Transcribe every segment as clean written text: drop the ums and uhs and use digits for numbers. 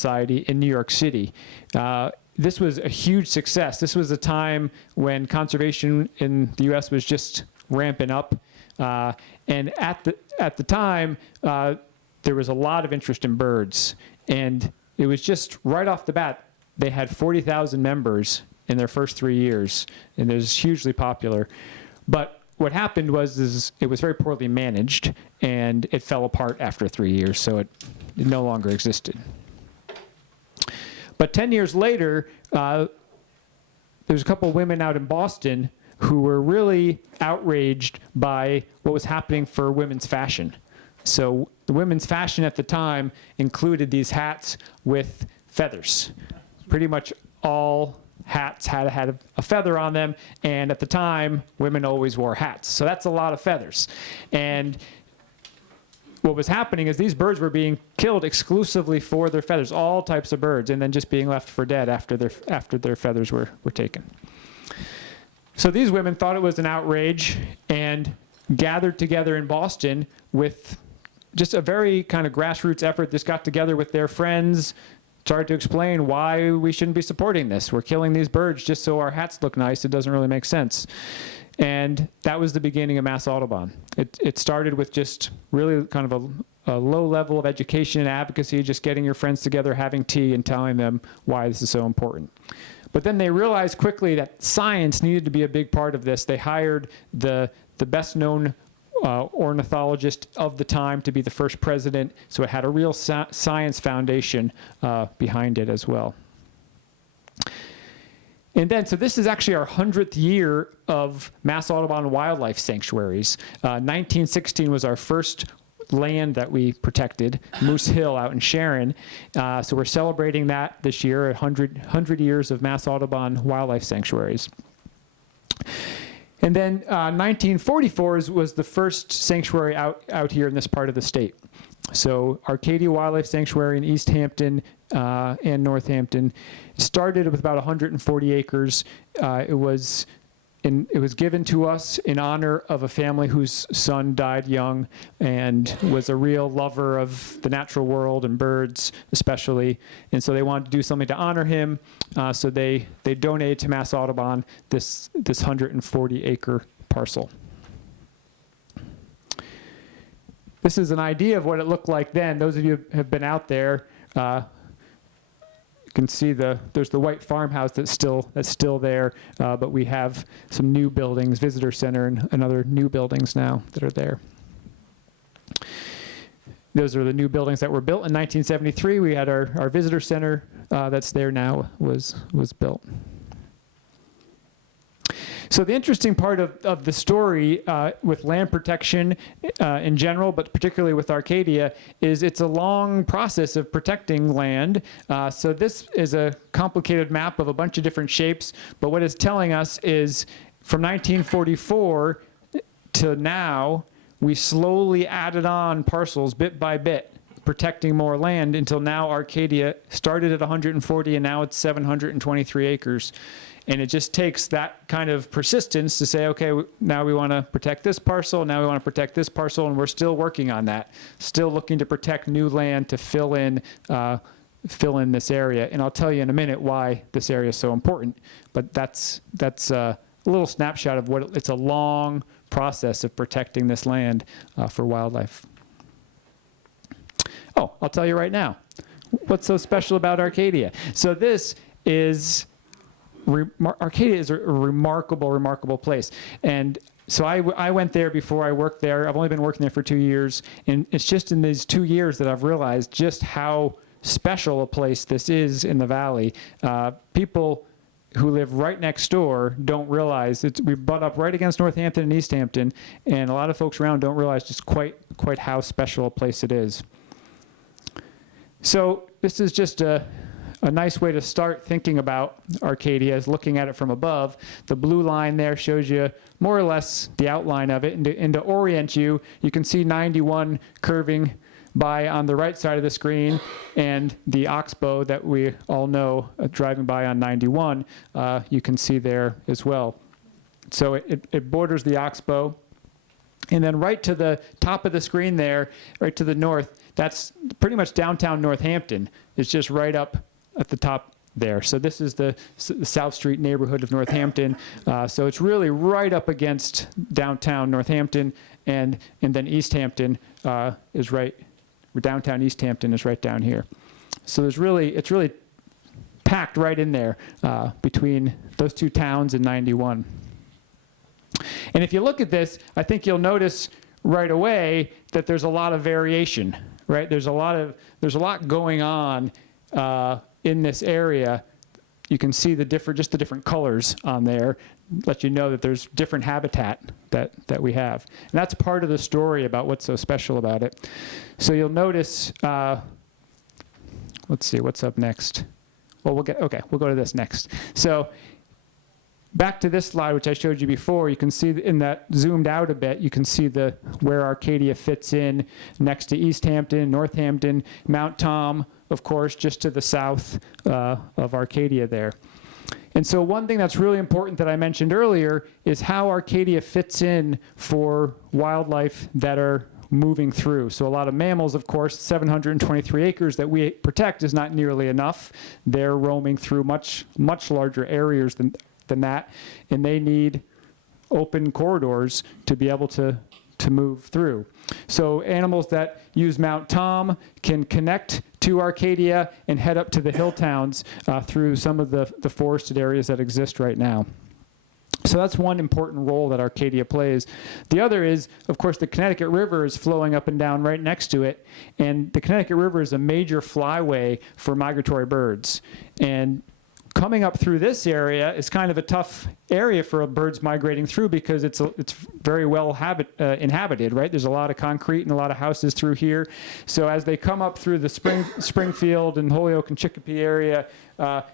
Society in New York City. This was a huge success. This was a time when conservation in the U.S. was just ramping up. And at the time, there was a lot of interest in birds. And it was just right off the bat, they had 40,000 members in their first 3 years. And it was hugely popular. But what happened was it was very poorly managed, and it fell apart after 3 years, so it no longer existed. But 10 years later, there's a couple of women out in Boston who were really outraged by what was happening for women's fashion. So the women's fashion at the time included these hats with feathers. Pretty much all hats had a feather on them, and at the time, women always wore hats. So that's a lot of feathers. And what was happening is these birds were being killed exclusively for their feathers, all types of birds, and then just being left for dead after their feathers were taken. So these women thought it was an outrage and gathered together in Boston with just a very kind of grassroots effort. Just got together with their friends, started to explain why we shouldn't be supporting this. We're killing these birds just so our hats look nice. It doesn't really make sense. And that was the beginning of Mass Audubon. It started with just really kind of a low level of education and advocacy, just getting your friends together, having tea, and telling them why this is so important. But then they realized quickly that science needed to be a big part of this. They hired the best known ornithologist of the time to be the first president, so it had a real science foundation behind it as well. And then, so this is actually our 100th year of Mass Audubon wildlife sanctuaries. 1916 was our first land that we protected, Moose Hill out in Sharon. So we're celebrating that this year, 100 years of Mass Audubon wildlife sanctuaries. And then 1944 was the first sanctuary out here in this part of the state. So Arcadia Wildlife Sanctuary in East Hampton and Northampton started with about 140 acres. It was given to us in honor of a family whose son died young and was a real lover of the natural world and birds especially. And so they wanted to do something to honor him. So they donated to Mass Audubon this 140 acre parcel. This is an idea of what it looked like then. Those of you who have been out there, you can see there's the white farmhouse that's still there, but we have some new buildings, visitor center and other new buildings now that are there. Those are the new buildings that were built in 1973. We had our visitor center that's there now was built. So the interesting part of the story with land protection in general, but particularly with Arcadia, is it's a long process of protecting land. So this is a complicated map of a bunch of different shapes, but what it's telling us is from 1944 to now, we slowly added on parcels bit by bit, protecting more land until now Arcadia started at 140 and now it's 723 acres. And it just takes that kind of persistence to say, okay, now we want to protect this parcel, now we want to protect this parcel, and we're still working on that. Still looking to protect new land to fill in this area. And I'll tell you in a minute why this area is so important. But that's a little snapshot of what it's a long process of protecting this land for wildlife. Oh, I'll tell you right now. What's so special about Arcadia? So this is Arcadia is a remarkable, remarkable place. And so I went there before I worked there. I've only been working there for 2 years. And it's just in these 2 years that I've realized just how special a place this is in the valley. People who live right next door don't realize we butt up right against Northampton and East Hampton. And a lot of folks around don't realize just quite how special a place it is. So this is just a nice way to start thinking about Arcadia is looking at it from above. The blue line there shows you more or less the outline of it. And to orient you, you can see 91 curving by on the right side of the screen, and the oxbow that we all know driving by on 91, you can see there as well. So it borders the oxbow. And then right to the top of the screen there, right to the north, that's pretty much downtown Northampton. It's just right up at the top there. So this is the South Street neighborhood of Northampton. So it's really right up against downtown Northampton, and then East Hampton is right, downtown East Hampton is right down here. So it's really packed right in there between those two towns in 91. And if you look at this, I think you'll notice right away that there's a lot of variation, right? There's a lot going on in this area. You can see the different colors on there, let you know that there's different habitat that we have. And that's part of the story about what's so special about it. So you'll notice, let's see, what's up next? Well, we'll go to this next. So back to this slide, which I showed you before, you can see in that zoomed out a bit, you can see where Arcadia fits in next to East Hampton, Northampton, Mount Tom, of course, just to the south of Arcadia there. And so one thing that's really important that I mentioned earlier is how Arcadia fits in for wildlife that are moving through. So a lot of mammals, of course, 723 acres that we protect is not nearly enough. They're roaming through much larger areas than that, and they need open corridors to be able to move through. So animals that use Mount Tom can connect to Arcadia and head up to the hill towns through some of the forested areas that exist right now. So that's one important role that Arcadia plays. The other is, of course, the Connecticut River is flowing up and down right next to it, and the Connecticut River is a major flyway for migratory birds. And coming up through this area is kind of a tough area for birds migrating through because it's very well inhabited, right? There's a lot of concrete and a lot of houses through here. So as they come up through the Springfield and Holyoke and Chicopee area,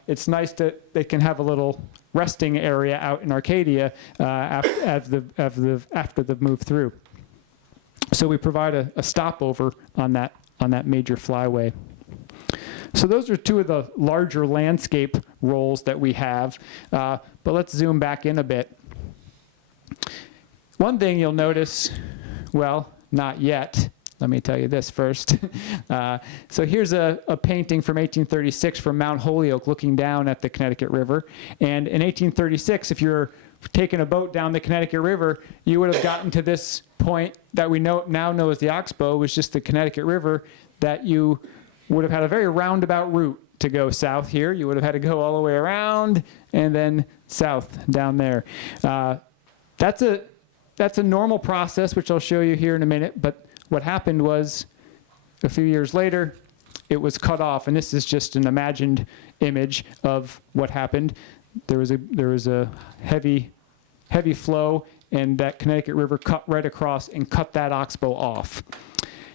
it's nice that they can have a little resting area out in Arcadia after they've moved through. So we provide a stopover on that major flyway. So those are two of the larger landscape roles that we have, but let's zoom back in a bit. One thing you'll notice, well, not yet. Let me tell you this first. So here's a painting from 1836 from Mount Holyoke looking down at the Connecticut River. And in 1836, if you're taking a boat down the Connecticut River, you would have gotten to this point that we now know as the Oxbow, which is just the Connecticut River, that you would have had a very roundabout route to go south here. You would have had to go all the way around and then south down there. That's a normal process, which I'll show you here in a minute, but what happened was a few years later, it was cut off, and this is just an imagined image of what happened. There was a heavy flow, and that Connecticut River cut right across and cut that Oxbow off.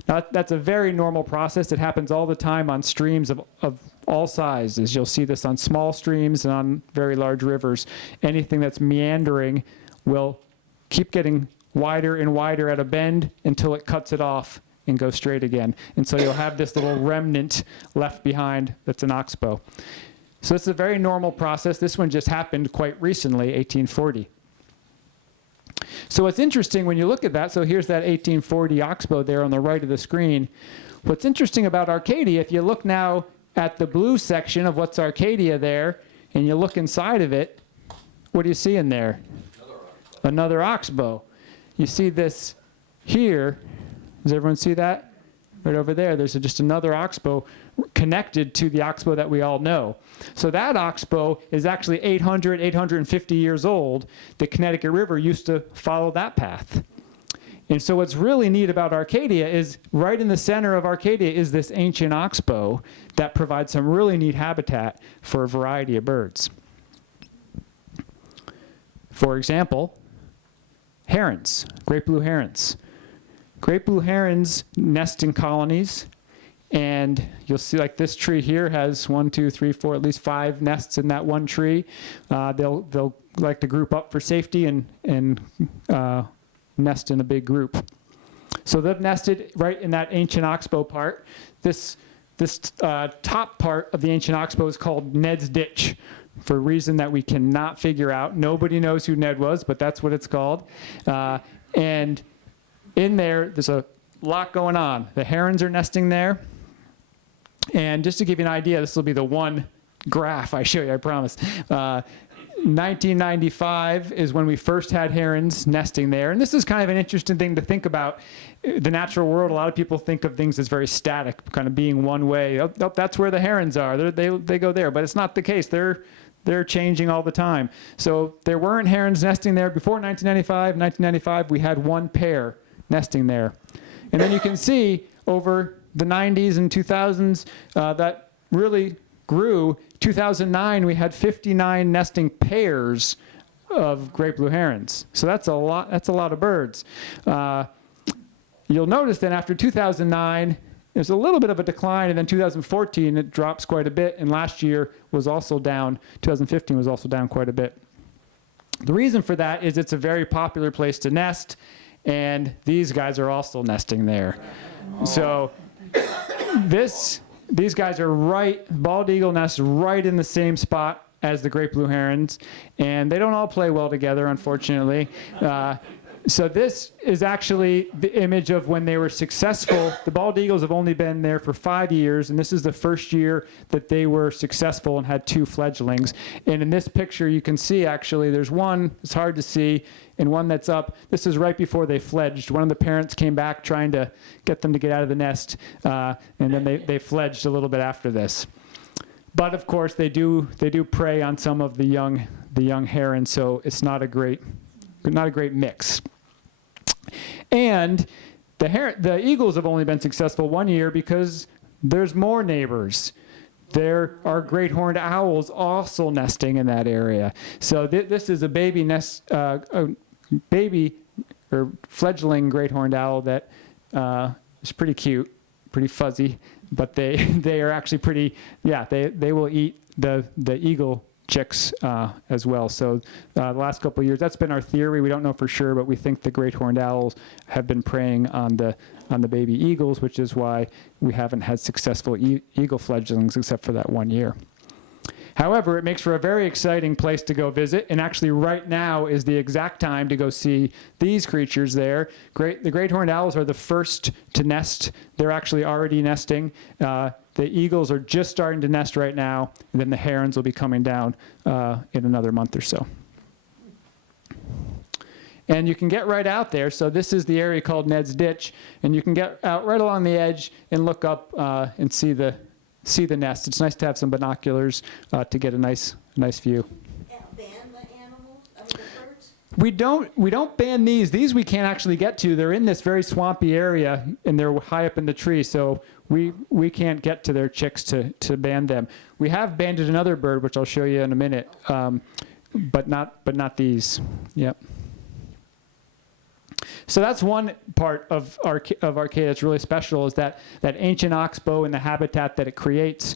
Now, that's a very normal process. It happens all the time on streams of all sizes. You'll see this on small streams and on very large rivers. Anything that's meandering will keep getting wider and wider at a bend until it cuts it off and goes straight again. And so you'll have this little remnant left behind that's an Oxbow. So it's a very normal process. This one just happened quite recently, 1840. So what's interesting when you look at that, so here's that 1840 Oxbow there on the right of the screen. What's interesting about Arcadia, if you look now at the blue section of what's Arcadia there, and you look inside of it, what do you see in there? Another Oxbow. You see this here. Does everyone see that? Right over there, there's just another Oxbow connected to the Oxbow that we all know. So that Oxbow is actually 850 years old. The Connecticut River used to follow that path. And so what's really neat about Arcadia is right in the center of Arcadia is this ancient Oxbow that provides some really neat habitat for a variety of birds. For example, herons, great blue herons. Great blue herons nest in colonies, and you'll see like this tree here has 1, 2, 3, 4, at least 5 nests in that one tree. They'll like to group up for safety and nest in a big group. So they've nested right in that ancient Oxbow part. This top part of the ancient Oxbow is called Ned's Ditch for a reason that we cannot figure out. Nobody knows who Ned was, but that's what it's called. And in there's a a lot going on. The herons are nesting there. And just to give you an idea, this will be the one graph I show you, I promise. 1995 is when we first had herons nesting there. And this is kind of an interesting thing to think about. The natural world, a lot of people think of things as very static, kind of being one way. Oh, that's where the herons are. They go there. But it's not the case. They're changing all the time. So there weren't herons nesting there before 1995. 1995, we had one pair nesting there. And then you can see over the 90s and 2000s, that really grew. 2009, we had 59 nesting pairs of great blue herons. So that's a lot. That's a lot of birds. You'll notice that after 2009, there's a little bit of a decline, and then 2014 it drops quite a bit, and last year was also down. 2015 was also down quite a bit. The reason for that is it's a very popular place to nest, and these guys are also nesting there. So these guys are right, bald eagle nests right in the same spot as the great blue herons, and they don't all play well together, unfortunately. So this is actually the image of when they were successful. The bald eagles have only been there for 5 years, and this is the first year that they were successful and had 2 fledglings. And in this picture, you can see actually there's one, it's hard to see, and one that's up. This is right before they fledged. One of the parents came back trying to get them to get out of the nest, and then they fledged a little bit after this. But of course, they do prey on some of the young herons, so it's not a great mix. And the eagles have only been successful 1 year because there's more neighbors. There are great horned owls also nesting in that area. So this is a baby or fledgling great horned owl that is pretty cute, pretty fuzzy, but they are actually pretty. Yeah, they will eat the eagle chicks as well. So the last couple of years, that's been our theory. We don't know for sure, but we think the great horned owls have been preying on the baby eagles, which is why we haven't had successful eagle fledglings except for that 1 year. However, it makes for a very exciting place to go visit, and actually right now is the exact time to go see these creatures there. The great horned owls are the first to nest. They're actually already nesting. The eagles are just starting to nest right now, and then the herons will be coming down in another month or so. And you can get right out there. So this is the area called Ned's Ditch, and you can get out right along the edge and look up and see the nest. It's nice to have some binoculars to get a nice view. Ban the animals, the birds? We don't ban these. These we can't actually get to. They're in this very swampy area, and they're high up in the tree, so we can't get to their chicks to ban them. We have banded another bird, which I'll show you in a minute, but not these. Yep. So that's one part of Arcadia that's really special, is that ancient oxbow and the habitat that it creates.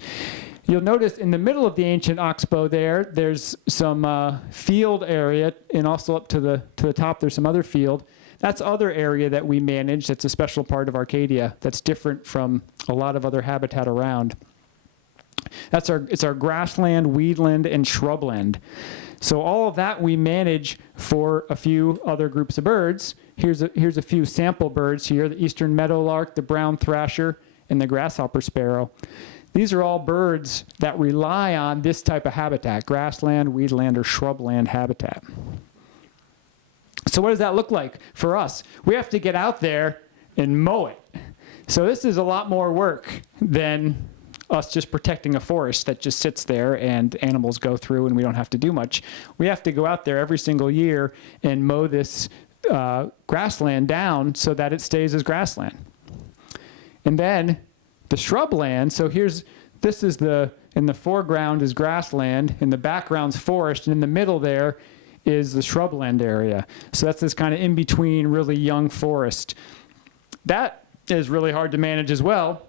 You'll notice in the middle of the ancient oxbow there's some field area, and also up to the top there's some other field. That's other area that we manage. That's a special part of Arcadia that's different from a lot of other habitat around. It's our grassland, weedland, and shrubland. So all of that we manage for a few other groups of birds. Here's a few sample birds here: the eastern meadowlark, the brown thrasher, and the grasshopper sparrow. These are all birds that rely on this type of habitat: grassland, weedland, or shrubland habitat. So what does that look like for us? We have to get out there and mow it. So this is a lot more work than us just protecting a forest that just sits there and animals go through and we don't have to do much. We have to go out there every single year and mow this grassland down so that it stays as grassland. And then the shrubland, so this is in the foreground is grassland, in the background's forest, and in the middle there is the shrubland area. So that's this kind of in-between really young forest. That is really hard to manage as well.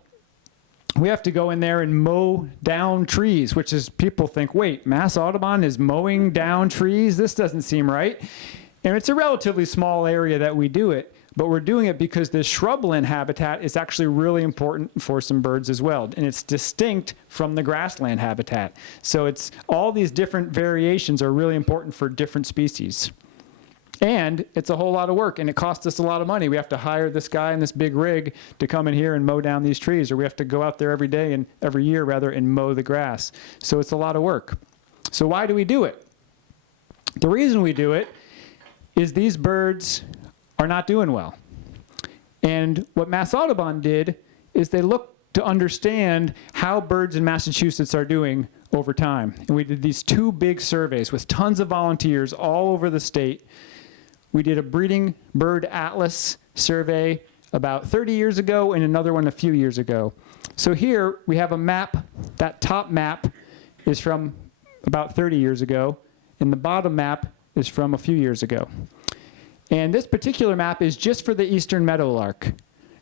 We have to go in there and mow down trees, which is, people think, wait, Mass Audubon is mowing down trees? This doesn't seem right. And it's a relatively small area that we do it, but we're doing it because the shrubland habitat is actually really important for some birds as well, and it's distinct from the grassland habitat. So it's all these different variations are really important for different species. And it's a whole lot of work, and it costs us a lot of money. We have to hire this guy in this big rig to come in here and mow down these trees, or we have to go out there every year and mow the grass. So it's a lot of work. So why do we do it? The reason we do it is these birds are not doing well. And what Mass Audubon did is they looked to understand how birds in Massachusetts are doing over time. And we did these 2 big surveys with tons of volunteers all over the state. We did a breeding bird atlas survey about 30 years ago and another one a few years ago. So here we have a map. That top map is from about 30 years ago, and the bottom map is from a few years ago. And this particular map is just for the eastern meadowlark.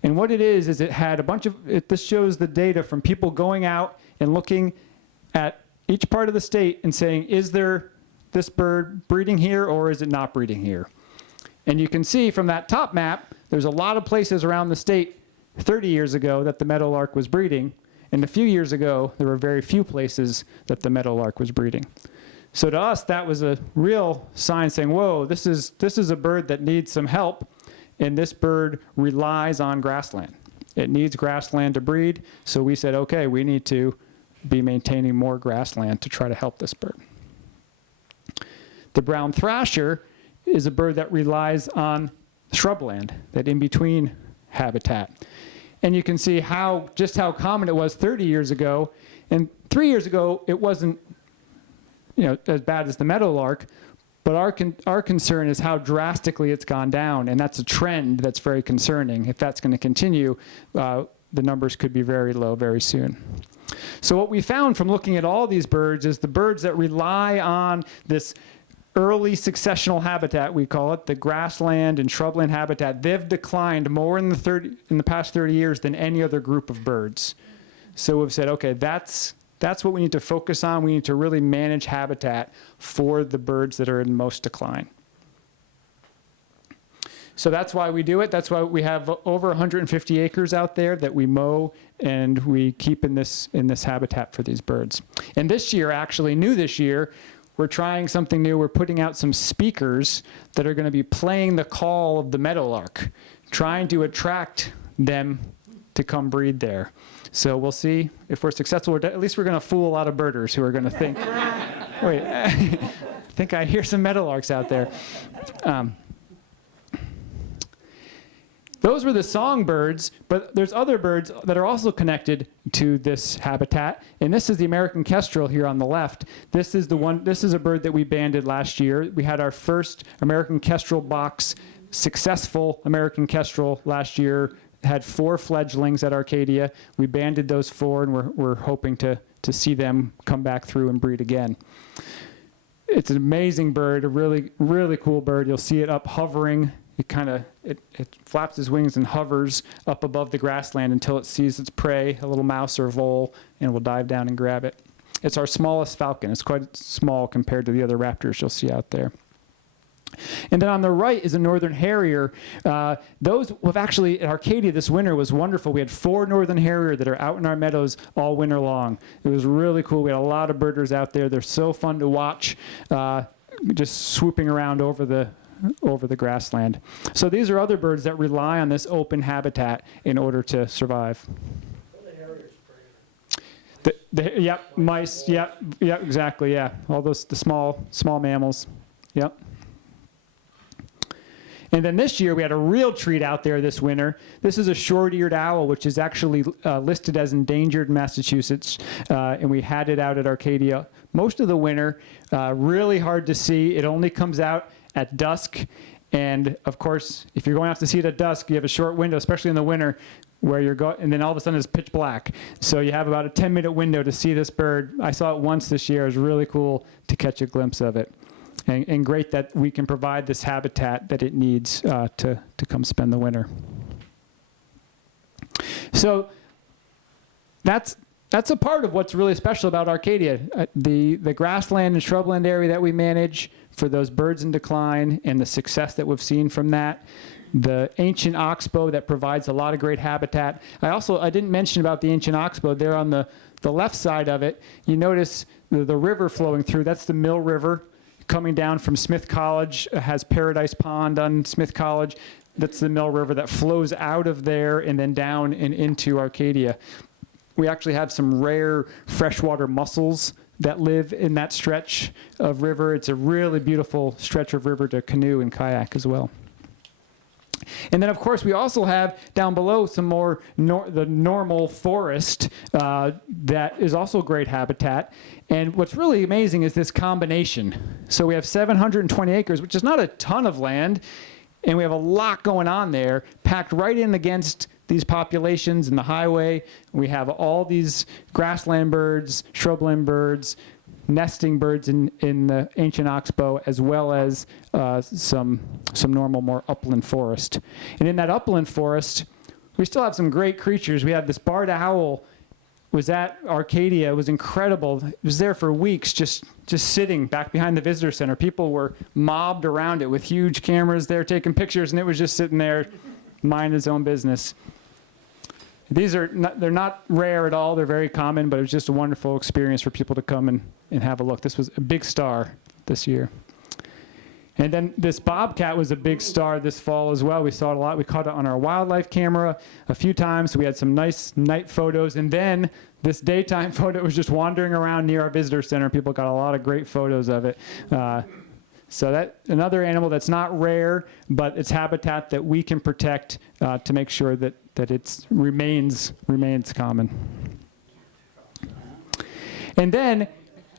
And what it is it had a bunch of, this shows the data from people going out and looking at each part of the state and saying, is there this bird breeding here or is it not breeding here? And you can see from that top map, there's a lot of places around the state 30 years ago that the meadowlark was breeding. And a few years ago, there were very few places that the meadowlark was breeding. So to us, that was a real sign saying, whoa, this is a bird that needs some help, and this bird relies on grassland. It needs grassland to breed, so we said, okay, we need to be maintaining more grassland to try to help this bird. The brown thrasher is a bird that relies on shrubland, that in-between habitat. And you can see just how common it was 30 years ago, and 3 years ago, it wasn't as bad as the meadowlark, but our concern is how drastically it's gone down, and that's a trend that's very concerning. If that's going to continue, the numbers could be very low very soon. So what we found from looking at all these birds is the birds that rely on this early successional habitat, we call it, the grassland and shrubland habitat, they've declined more in the past 30 years than any other group of birds. So we've said, okay, that's what we need to focus on. We need to really manage habitat for the birds that are in most decline. So that's why we do it. That's why we have over 150 acres out there that we mow and we keep in this habitat for these birds. And this year, actually, new this year, we're trying something new. We're putting out some speakers that are going to be playing the call of the meadowlark, trying to attract them to come breed there. So we'll see if we're successful. At least we're going to fool a lot of birders who are going to think, wait, I think I hear some meadowlarks out there. Those were the songbirds, but there's other birds that are also connected to this habitat. And this is the American kestrel here on the left. This is a bird that we banded last year. We had our first American kestrel box, successful American kestrel last year. Had 4 fledglings at Arcadia. We banded those 4, and we're hoping to see them come back through and breed again. It's an amazing bird, a really, really cool bird. You'll see it up hovering. It flaps its wings and hovers up above the grassland until it sees its prey, a little mouse or vole, and will dive down and grab it. It's our smallest falcon. It's quite small compared to the other raptors you'll see out there. And then on the right is a northern harrier. Those have actually, at Arcadia this winter was wonderful. We had 4 northern harrier that are out in our meadows all winter long. It was really cool. We had a lot of birders out there. They're so fun to watch, just swooping around over the grassland. So these are other birds that rely on this open habitat in order to survive. Yep, mice, yep, exactly, yeah. All those, the small mammals, yep. And then this year, we had a real treat out there this winter. This is a short-eared owl, which is actually listed as endangered in Massachusetts, and we had it out at Arcadia most of the winter. Really hard to see. It only comes out at dusk, and of course, if you're going out to see it at dusk, you have a short window, especially in the winter, where you're going, and then all of a sudden it's pitch black. So you have about a 10-minute window to see this bird. I saw it once this year. It was really cool to catch a glimpse of it. And great that we can provide this habitat that it needs to come spend the winter. So that's a part of what's really special about Arcadia. The grassland and shrubland area that we manage for those birds in decline and the success that we've seen from that. The ancient oxbow that provides a lot of great habitat. I didn't mention about the ancient oxbow. There on the left side of it, you notice the river flowing through. That's the Mill River. coming down from Smith College, has Paradise Pond on Smith College. That's the Mill River that flows out of there and then down and into Arcadia. We actually have some rare freshwater mussels that live in that stretch of river. It's a really beautiful stretch of river to canoe and kayak as well. And then, of course, we also have down below some more the normal forest that is also great habitat. And what's really amazing is this combination. So we have 720 acres, which is not a ton of land, and we have a lot going on there, packed right in against these populations and the highway. We have all these grassland birds, shrubland birds, nesting birds in the ancient oxbow, as well as some normal, more upland forest. And in that upland forest, we still have some great creatures. We have this barred owl, was at Arcadia. It was incredible. It was there for weeks, just sitting back behind the visitor center. People were mobbed around it with huge cameras there taking pictures, and it was just sitting there minding its own business. These are they're not rare at all. They're very common, but it was just a wonderful experience for people to come and have a look. This was a big star this year. And then this bobcat was a big star this fall as well. We saw it a lot. We caught it on our wildlife camera a few times. So we had some nice night photos. And then this daytime photo was just wandering around near our visitor center. People got a lot of great photos of it. So that another animal that's not rare, but it's habitat that we can protect to make sure that it remains common. And then,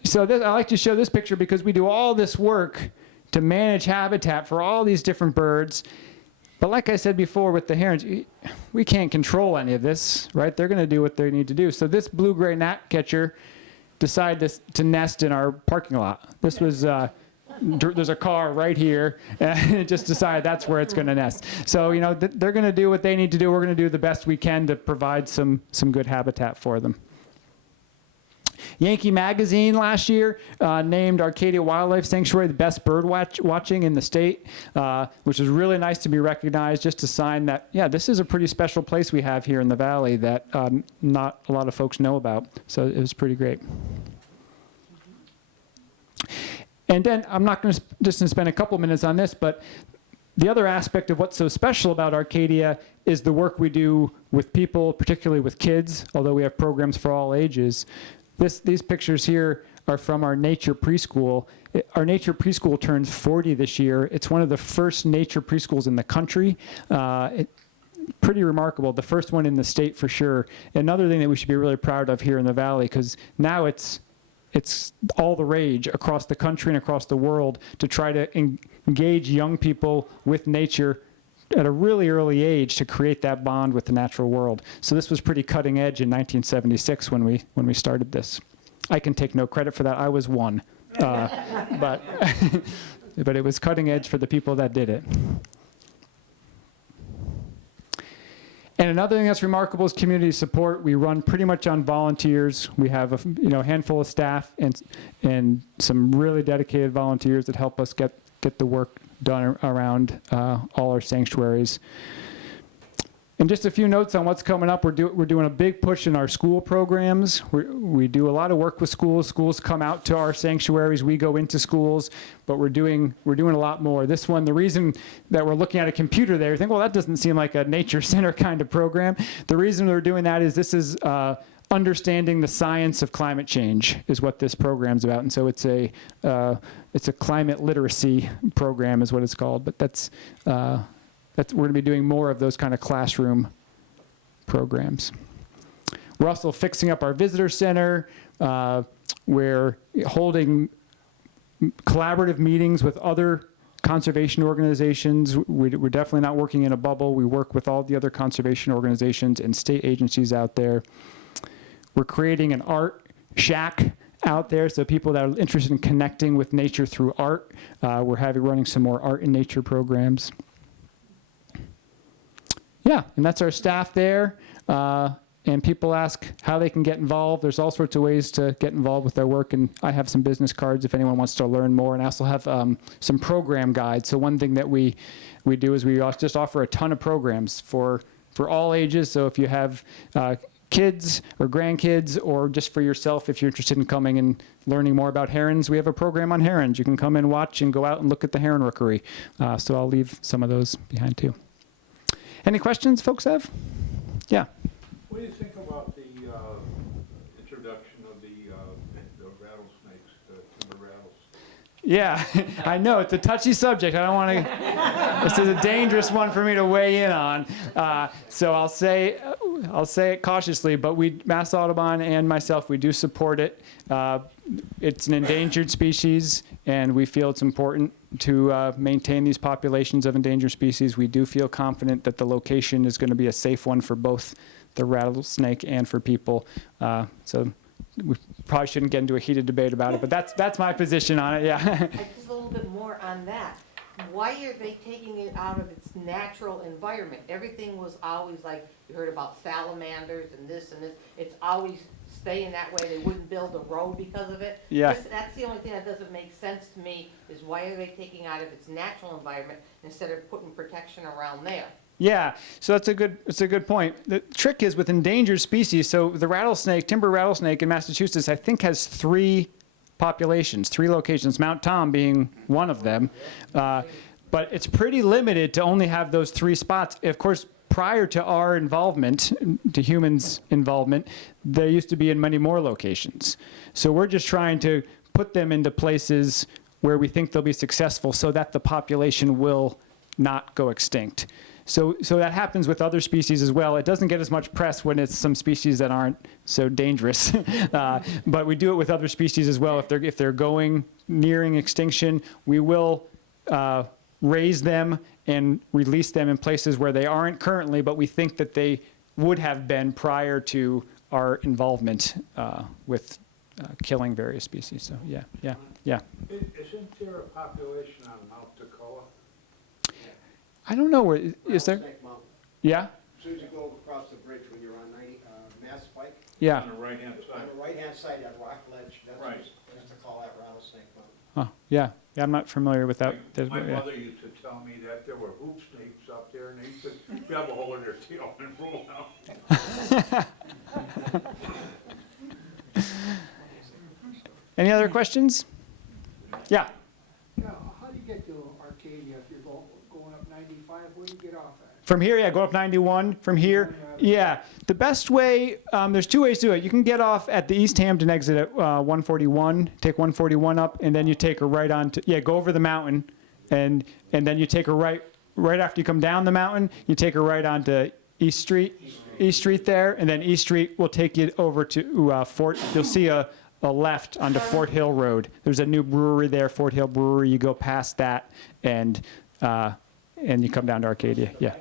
so I like to show this picture because we do all this work to manage habitat for all these different birds. But like I said before with the herons, we can't control any of this, right? They're going to do what they need to do. So this blue-gray gnatcatcher decided to nest in our parking lot. This was, there's a car right here, and it just decided that's where it's going to nest. So, you know, they're going to do what they need to do. We're going to do the best we can to provide some good habitat for them. Yankee Magazine last year named Arcadia Wildlife Sanctuary the best bird watching in the state, which is really nice to be recognized, just a sign that, yeah, this is a pretty special place we have here in the valley that not a lot of folks know about. So it was pretty great. And then I'm not going to just spend a couple minutes on this, but the other aspect of what's so special about Arcadia is the work we do with people, particularly with kids, although we have programs for all ages. These pictures here are from our nature preschool. Our nature preschool turns 40 this year. It's one of the first nature preschools in the country. Pretty remarkable, the first one in the state for sure. Another thing that we should be really proud of here in the valley, because now it's all the rage across the country and across the world to try to engage young people with nature at a really early age to create that bond with the natural world. So this was pretty cutting edge in 1976 when we started this. I can take no credit for that. I was one, but it was cutting edge for the people that did it. And another thing that's remarkable is community support. We run pretty much on volunteers. We have a handful of staff and some really dedicated volunteers that help us get the work done around all our sanctuaries. And just a few notes on what's coming up. We're doing a big push in our school programs. We do a lot of work with schools. Schools come out to our sanctuaries. We go into schools, but we're doing a lot more. This one, the reason that we're looking at a computer there, you think, well, that doesn't seem like a nature center kind of program. The reason we're doing that is this is understanding the science of climate change is what this program's about. And so it's a climate literacy program is what it's called. But we're going to be doing more of those kind of classroom programs. We're also fixing up our visitor center. We're holding collaborative meetings with other conservation organizations. We're definitely not working in a bubble. We work with all the other conservation organizations and state agencies out there. We're creating an art shack out there, so people that are interested in connecting with nature through art. We're running some more art and nature programs. Yeah, and that's our staff there. And people ask how they can get involved. There's all sorts of ways to get involved with their work, and I have some business cards if anyone wants to learn more. And I also have some program guides. So one thing that we do is we just offer a ton of programs for all ages. So if you have kids or grandkids, or just for yourself if you're interested in coming and learning more about herons, we have a program on herons. You can come and watch and go out and look at the Heron Rookery. So I'll leave some of those behind too. Any questions folks have? Yeah. What do you think about the introduction of the rattlesnakes, the timber rattles? Yeah, I know, it's a touchy subject. I don't want to, this is a dangerous one for me to weigh in on. So I'll say it cautiously, but Mass Audubon and myself, we do support it. It's an endangered species, and we feel it's important to maintain these populations of endangered species. We do feel confident that the location is going to be a safe one for both the rattlesnake and for people. So we probably shouldn't get into a heated debate about it, but that's my position on it, yeah. Just a little bit more on that. Why are they taking it out of its natural environment? Everything was always like, you heard about salamanders and this, it's always staying that way. They wouldn't build a road because of it. Yeah. That's the only thing that doesn't make sense to me, is why are they taking out of its natural environment instead of putting protection around there? Yeah, so it's a good point. The trick is with endangered species, so the rattlesnake, timber rattlesnake in Massachusetts, I think has 3 populations, 3 locations, Mount Tom being one of them. But it's pretty limited to only have those 3 spots. Of course, prior to our involvement, to humans' involvement, there used to be in many more locations. So we're just trying to put them into places where we think they'll be successful so that the population will not go extinct. So that happens with other species as well. It doesn't get as much press when it's some species that aren't so dangerous, but we do it with other species as well. If they're nearing extinction, we will raise them and release them in places where they aren't currently, but we think that they would have been prior to our involvement with killing various species. So yeah. Isn't there a population on Mount Toccoa? I don't know where is there. Rattlesnake Mountain. Yeah. As soon as you go across the bridge when you're on 90, Mass Pike, Yeah. On the right-hand on side? the right-hand side, that rock ledge, that's Right. used to call that Rattlesnake Mountain. Oh, yeah. Yeah, I'm not familiar with that. My Yeah. mother used to tell me that there were hoop snakes up there, and they used to grab a hold of their tail and roll out. Any other questions? Yeah. Yeah, how do you get to Arcadia if you're going up 95? Where do you get off at? From here, yeah, go up 91. From here, yeah. The best way, there's 2 ways to do it. You can get off at the East Hampton exit at 141, take 141 up, and then you take a right on to, go over the mountain, and then you take a right after you come down the mountain, you take a right onto East Street there, and then East Street will take you over to Fort, you'll see a left onto Fort Hill Road. There's a new brewery there, Fort Hill Brewery. You go past that, and you come down to Arcadia. Yeah.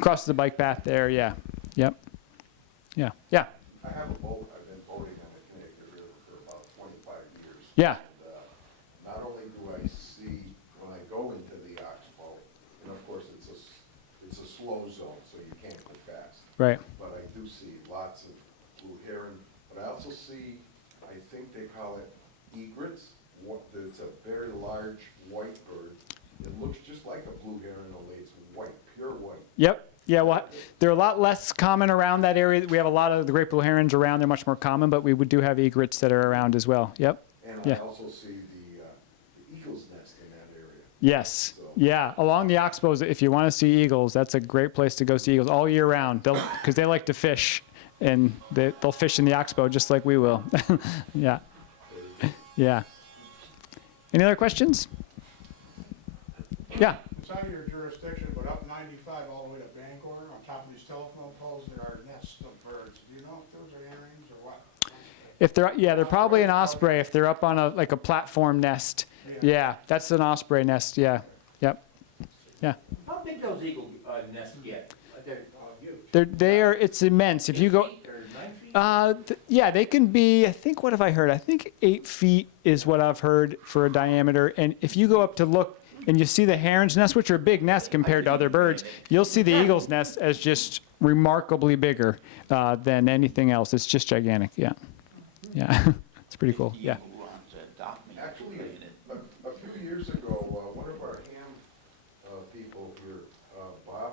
Crosses the bike path there. Yeah. Yep. Yeah. Yeah. I have a boat. I've been boating on the Connecticut River for about 25 years. Yeah. And, not only do I see when I go into the oxbow, and of course it's a slow zone, so you can't go fast. Right. But I do see lots of blue heron. But I also see, I think they call it egrets. It's a very large white bird. It looks just like a blue heron, only it's white, pure white. Yep. Yeah, well, they're a lot less common around that area. We have a lot of the great blue herons around. They're much more common, but we do have egrets that are around as well. Yep. And Yeah. I also see the eagle's nest in that area. Yes. Yeah. Along the oxbows, if you want to see eagles, that's a great place to go see eagles all year round. Because they like to fish, and they'll fish in the oxbow just like we will. Yeah. Yeah. Any other questions? Yeah. It's out of your jurisdiction, but up 95 all the way to Bangor, on top of these telephone poles, there are nests of birds. Do you know if those are herons or what? If they're probably an osprey if they're up on a platform nest. Yeah, that's an osprey nest. Yeah. Yep. Yeah. How big those eagle nests get? It's immense. If you go, 8 feet or 9 feet? yeah, they can be, I think, what have I heard? I think 8 feet is what I've heard for a diameter. And if you go up to look and you see the heron's nest, which are big nests compared to other birds, you'll see the eagle's nest as just remarkably bigger than anything else. It's just gigantic. Yeah. Yeah. It's pretty cool. Yeah. Actually, a few years ago, one of our ham people here, Bob,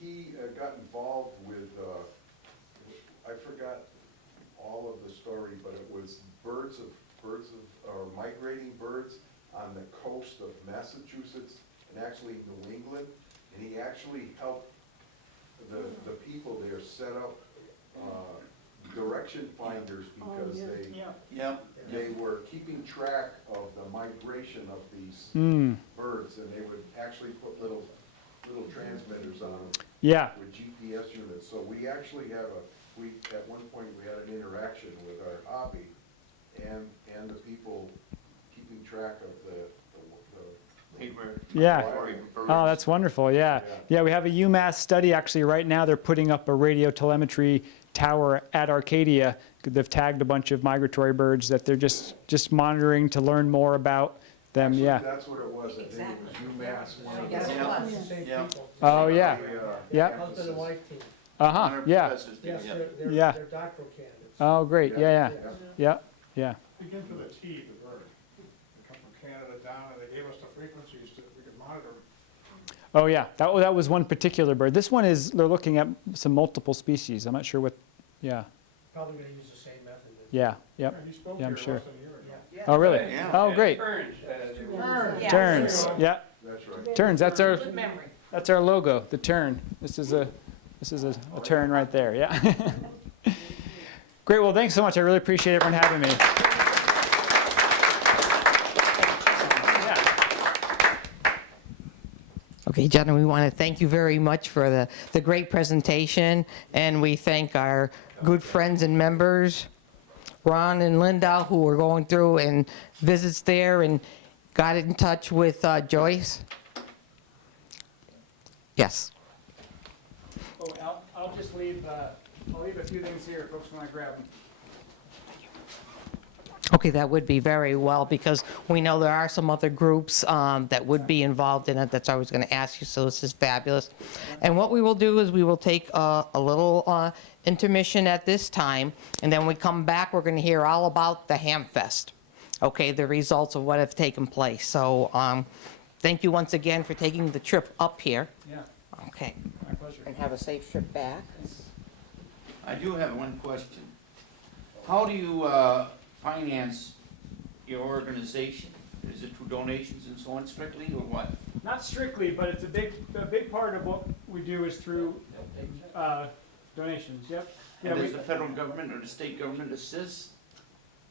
he he got involved with, I forgot all of the story, but it was or migrating birds on the coast of Massachusetts and actually New England. And he actually helped the people there set up direction finders because they were keeping track of the migration of these birds, and they would actually put little transmitters on them Yeah. with GPS units. So we actually have at one point we had an interaction with our hobby and the people keeping track of the Yeah. migratory birds. Oh, that's wonderful. Yeah. Yeah, we have a UMass study actually right now. They're putting up a radio telemetry tower at Arcadia. They've tagged a bunch of migratory birds that they're just monitoring to learn more about them. Actually, Yeah. that's what it was. I think it was UMass. One of Yes, the- it was. Same Yeah. people. Oh, yeah. Husband and Yeah. wife team. Uh-huh. Yeah. Yes, Yeah. they're doctoral candidates. Oh, great. Yeah, yeah. Yeah. Yeah. Begins with a T, the bird. They come from Canada down, and they gave us the frequencies so we could monitor them. Oh, yeah. That was one particular bird. This one is, they're looking at some multiple species. I'm not sure what, yeah. Probably gonna use the same method. Yeah. Yep. He spoke Yeah, I'm here sure. less than a year ago. Oh, really? Yeah. Oh, great. Yeah. Terns. Yeah. That's right. Terns. That's Good memory. our logo, the tern. This is a tern right there. Yeah. Great. Well, thanks so much. I really appreciate everyone having me. Okay, gentlemen, we want to thank you very much for the great presentation, and we thank our good friends and members, Ron and Linda, who were going through and visits there and got in touch with Joyce. Yes. Oh, I'll just leave. I'll leave a few things here. Folks want to grab them. Okay, that would be very well, because we know there are some other groups that would be involved in it. That's what I was going to ask you, so this is fabulous. And what we will do is we will take a little intermission at this time, and then when we come back, we're going to hear all about the Hamfest, okay, the results of what have taken place. So thank you once again for taking the trip up here. Yeah. Okay, My pleasure. and have a safe trip back. I do have one question. How do you finance your organization? Is it through donations and so on strictly, or what? Not strictly, but it's a big part of what we do is through donations. Yep. Yeah. And does the federal government or the state government assist?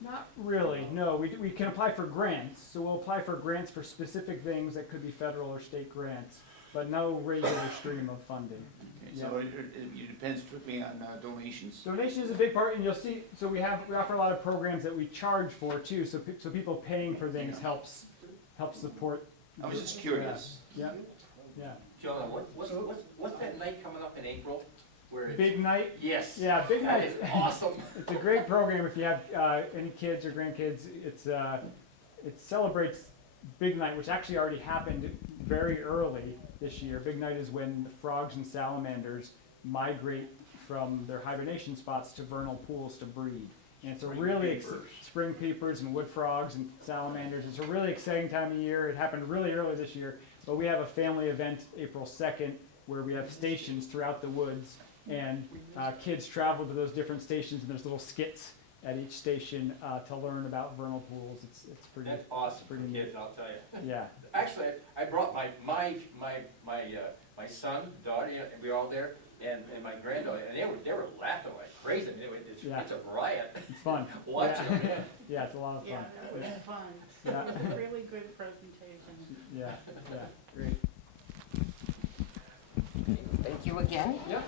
Not really. No. We can apply for grants. So we'll apply for grants for specific things that could be federal or state grants, but no regular stream of funding. Okay, so it depends strictly on donations. Donation is a big part, and you'll see. So we offer a lot of programs that we charge for too. So people paying for things helps support. I was just curious. Yeah. Yeah. John, what's that night coming up in April? Where it's, Big night. yes. Yeah, big That night. is awesome. It's a great program if you have any kids or grandkids. It celebrates Big Night, which actually already happened very early this year. Big Night is when the frogs and salamanders migrate from their hibernation spots to vernal pools to breed. And it's a really spring peepers and wood frogs and salamanders. It's a really exciting time of year. It happened really early this year, but we have a family event April 2nd where we have stations throughout the woods, and kids travel to those different stations, and there's little skits at each station to learn about vernal pools. It's pretty. That's awesome for pretty neat. kids, I'll tell you. Yeah. Actually, I brought my son, daughter, and we were all there, and my granddaughter, and they were laughing like crazy. It's a riot. It's fun. Watching them. Yeah, it's a lot of fun. Yeah, it was fun. Yeah. It was a really good presentation. Yeah, great. Thank you again. Yep.